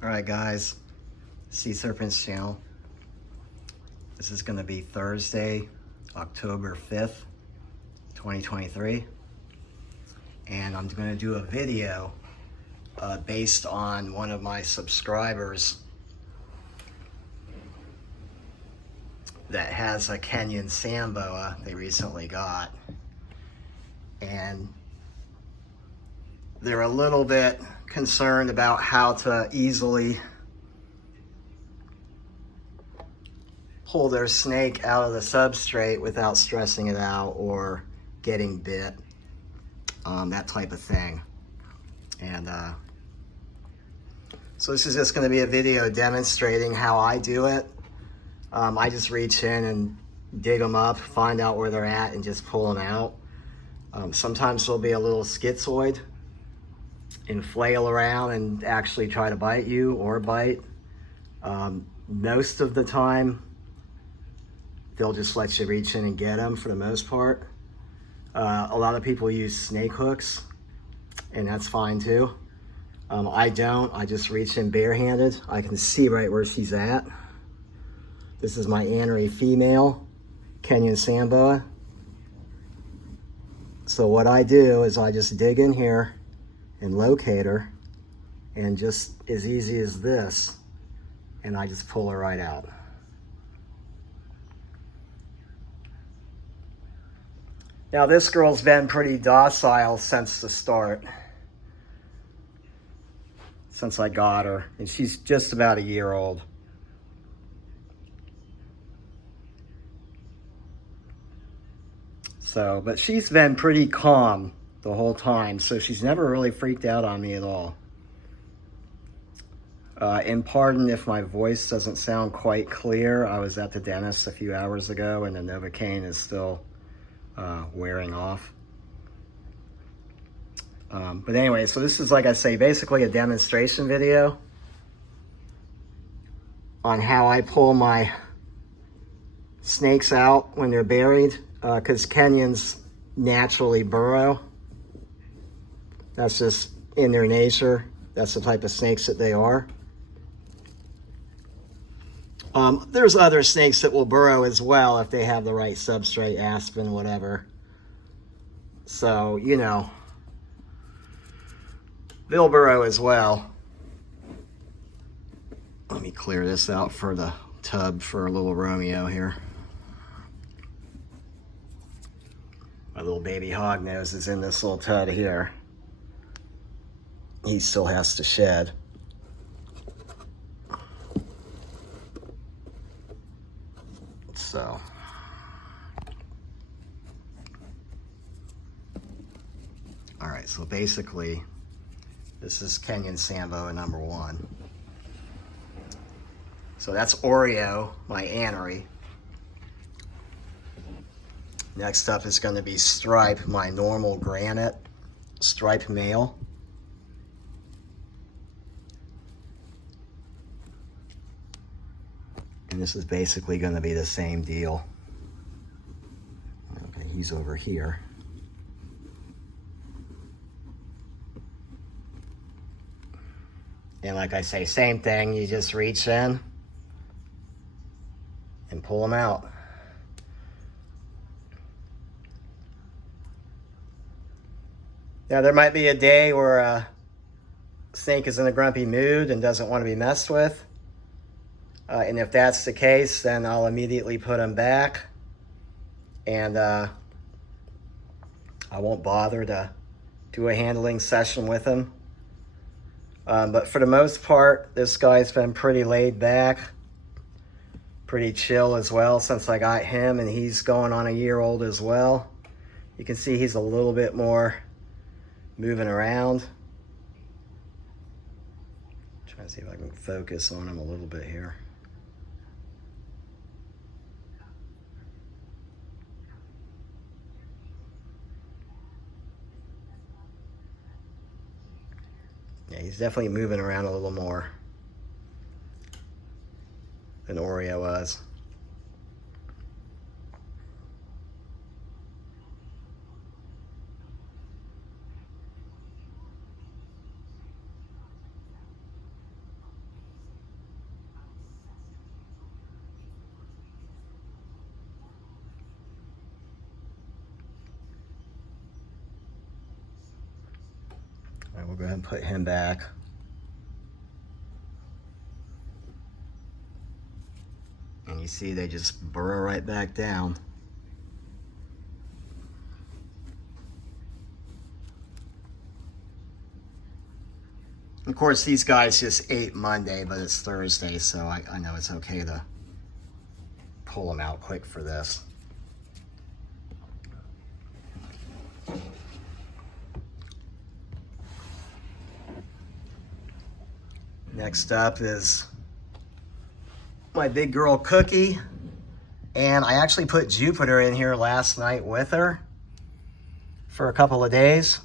Alright guys, C-Serpent's channel. This is going to be Thursday, October 5th, 2023. And I'm going to do a video based on one of my subscribers that has a Kenyan sand boa they recently got. And they're a little bit concerned about how to easily pull their snake out of the substrate without stressing it out or getting bit, that type of thing. And so this is just going to be a video demonstrating how I do it. I just reach in and dig them up, find out where they're at, and just pull them out. Sometimes they'll be a little schizoid and flail around and actually try to bite you or bite. Most of the time, they'll just let you reach in and get them for the most part. A lot of people use snake hooks, and that's fine too. I don't. I just reach in barehanded. I can see right where she's at. This is my anery female Kenyan sand boa. So what I do is I just dig in here and locate her, and just as easy as this, and I just pull her right out. Now this girl's been pretty docile since the start, since I got her, and she's just about a year old. So, but she's been pretty calm the whole time, so she's never really freaked out on me at all. And pardon if my voice doesn't sound quite clear. I was at the dentist a few hours ago, and the Novocaine is still wearing off. But anyway, so this is, like I say, basically a demonstration video on how I pull my snakes out when they're buried, because Kenyans naturally burrow. That's just in their nature. That's the type of snakes that they are. There's other snakes that will burrow as well if they have the right substrate, aspen, whatever. So, you know, they'll burrow as well. Let me clear this out for the tub for a little Romeo here. My little baby hognose is in this little tub here. He still has to shed. So, all right, so basically, this is Kenyan sand boa number 1. So that's Oreo, my anery. Next up is going to be Stripe, my normal granite stripe male. And this is basically going to be the same deal. Okay, he's over here. And like I say, same thing, you just reach in and pull them out. Now there might be a day where a snake is in a grumpy mood and doesn't want to be messed with. And if that's the case, then I'll immediately put them back. And I won't bother to do a handling session with him. But for the most part, this guy's been pretty laid back, pretty chill as well since I got him, and he's going on a year old as well. You can see he's a little bit more moving around. Trying to see if I can focus on him a little bit here. Yeah, he's definitely moving around a little more than Oreo was. go ahead and put him back. And you see they just burrow right back down. Of course, these guys just ate Monday, but it's Thursday, so I know it's okay to pull them out quick for this. Next up is my big girl Cookie, and I actually put Jupiter in here last night with her for a couple of days.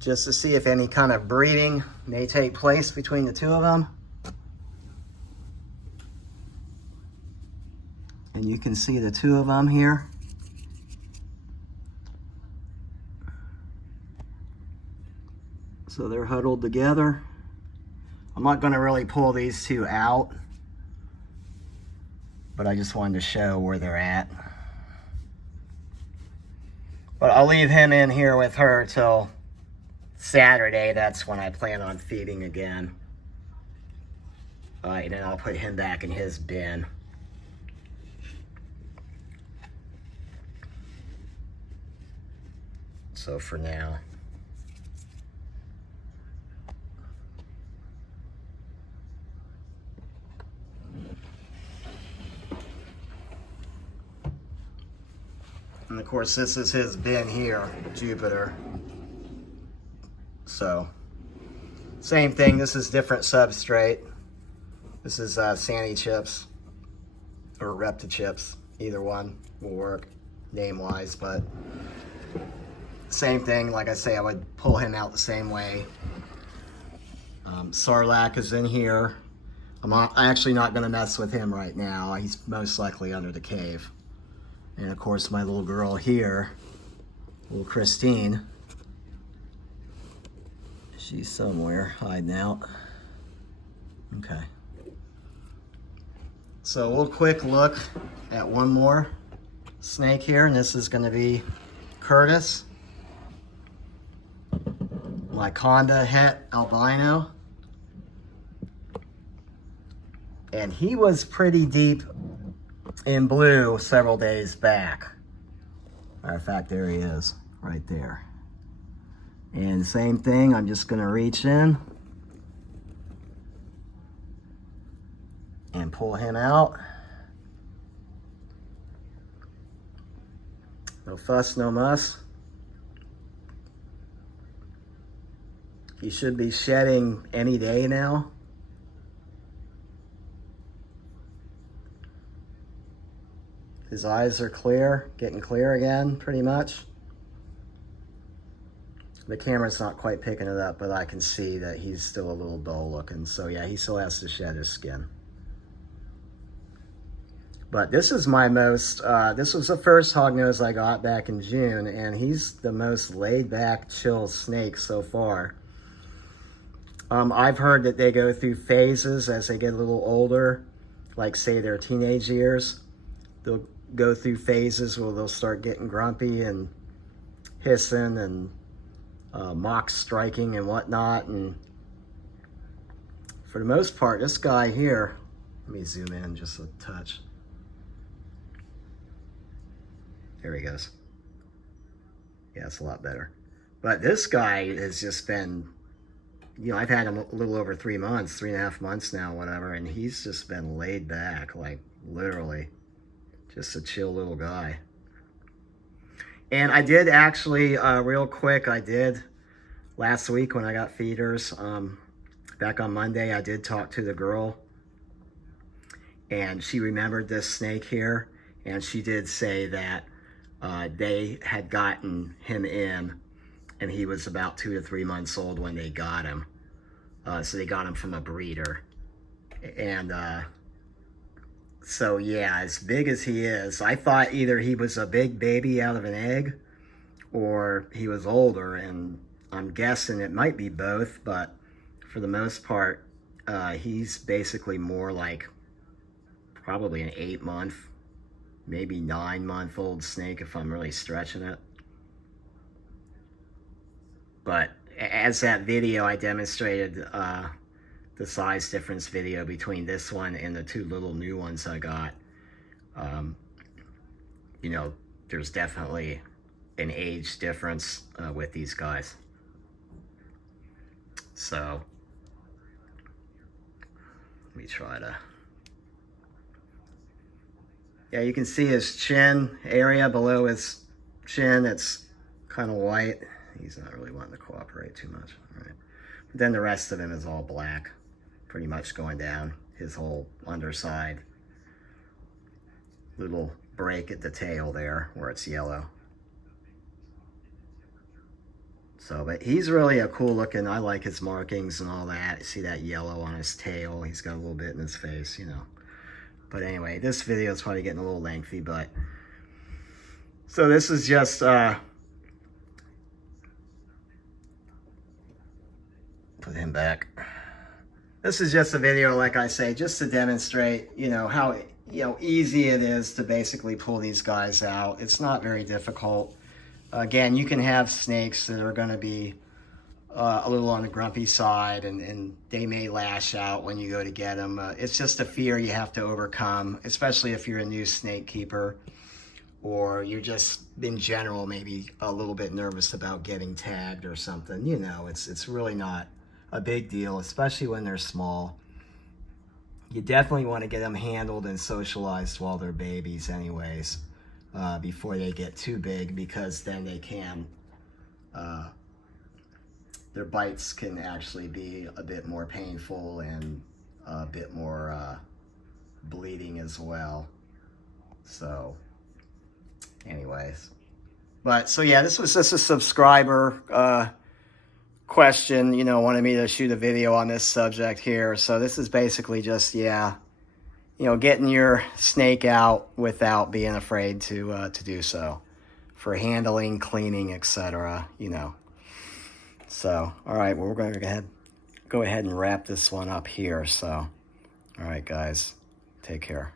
Just to see if any kind of breeding may take place between the two of them. And you can see the two of them here. So they're huddled together. I'm not going to really pull these two out, but I just wanted to show where they're at. But I'll leave him in here with her till Saturday. That's when I plan on feeding again. And then I'll put him back in his bin. So for now. And of course, this is his bin here, Jupiter. So, same thing. This is different substrate. This is Sandy chips or Repta chips. Either one will work name-wise, but same thing. Like I say, I would pull him out the same way. Sarlacc is in here. I'm actually not going to mess with him right now. He's most likely under the cave. And of course, my little girl here, little Christine, she's somewhere hiding out. Okay. So we'll quick look at one more snake here, and this is going to be Curtis, my Conda het albino. And he was pretty deep in blue several days back. Matter of fact, there he is, right there. And same thing, I'm just gonna reach in and pull him out. No fuss, no muss. He should be shedding any day now. His eyes are clear, getting clear again, pretty much. The camera's not quite picking it up, but I can see that he's still a little dull looking. So yeah, he still has to shed his skin. But this is my most, this was the first hognose I got back in June, and he's the most laid back, chill snake so far. I've heard that they go through phases as they get a little older, like say their teenage years. They'll go through phases where they'll start getting grumpy and hissing and mock striking and whatnot. And for the most part, this guy here, let me zoom in just a touch. There he goes. Yeah, it's a lot better. But this guy has just been, you know, I've had him a little over 3 months, 3.5 months now, whatever, and he's just been laid back, like literally. Just a chill little guy. And I did actually, real quick, I did last week when I got feeders, back on Monday, I did talk to the girl. And she remembered this snake here. And she did say that they had gotten him in. And he was about 2 to 3 months old when they got him. So they got him from a breeder. And so yeah, as big as he is, I thought either he was a big baby out of an egg or he was older, and I'm guessing it might be both, but for the most part, he's basically more like probably an 8-month maybe 9-month-old snake if I'm really stretching it. But as that video I demonstrated, the size difference video between this one and the 2 little new ones I got, you know, there's definitely an age difference with these guys. So let me try to, yeah, you can see his chin area below his chin. It's kind of white. He's not really wanting to cooperate too much. All right. But then the rest of him is all black, pretty much going down his whole underside. Little break at the tail there where it's yellow. So, but he's really a cool looking, I like his markings and all that. You see that yellow on his tail. He's got a little bit in his face, you know. But anyway, this video is probably getting a little lengthy, but so this is just put him back. This is just a video, like I say, just to demonstrate, you know, how, you know, easy it is to basically pull these guys out. It's not very difficult. Again, you can have snakes that are going to be a little on the grumpy side, and they may lash out when you go to get them. It's just a fear you have to overcome, especially if you're a new snake keeper, or you're just, in general, maybe a little bit nervous about getting tagged or something. You know, it's really not a big deal, especially when they're small. You definitely want to get them handled and socialized while they're babies anyways, before they get too big, because then they can, their bites can actually be a bit more painful and a bit more bleeding as well. So anyways, but so yeah, this was just a subscriber question, you know, wanted me to shoot a video on this subject here. So this is basically just, yeah, you know, getting your snake out without being afraid to do so, for handling, cleaning, etc., you know. So, all right, well, we're going to go ahead and wrap this one up here. So, all right, guys, take care.